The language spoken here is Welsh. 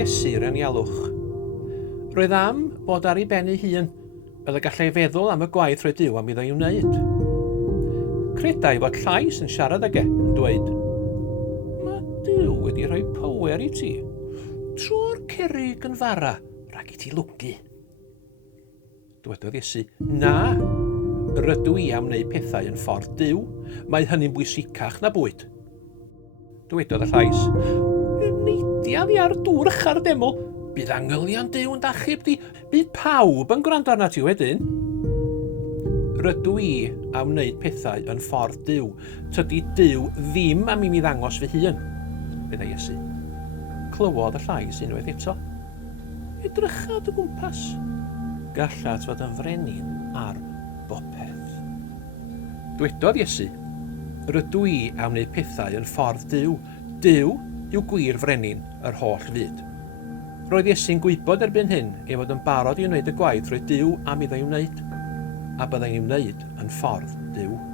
Iesu'r anialwch. Roedd am bod ar ei ben ei hun, byddai gallai feddwl am y gwaith roedd Duw am iddo i'w wneud. Credai fod llais yn siarad ag yn dweud, "Mae Duw wedi rhoi power i ti. Trwy'r cerrig yn fara, rhag i ti lwgu." Dywedodd Iesu, "Na, rydw i am wneud pethau yn ffordd Duw. Mae hynny'n bwysicach na bwyd." Dywedodd y llais, "Neidiad i ar dŵr ychar'r deml. Bydd angylion Duw yn dachub di. Bydd pawb yn gwrando arna ti wedyn." Rydw i am wneud pethau yn ffordd Duw. Tydi Duw ddim am i mi ddangos fy hun, meddai Iesu. Clywodd y llais unwaith eto. Edrychad o gwmpas. Gallat fod yn frenin ar bopeth. Dywedodd Iesu, "Rydw i am wneud pethau yn ffordd Duw. Duw yw gwir frenin yr holl fyd." Roedd Iesu'n gwybod erbyn hyn ei fod yn barod i wneud y gwaith roedd Duw am iddo i'w wneud, a byddai'n i'w wneud yn ffordd Duw.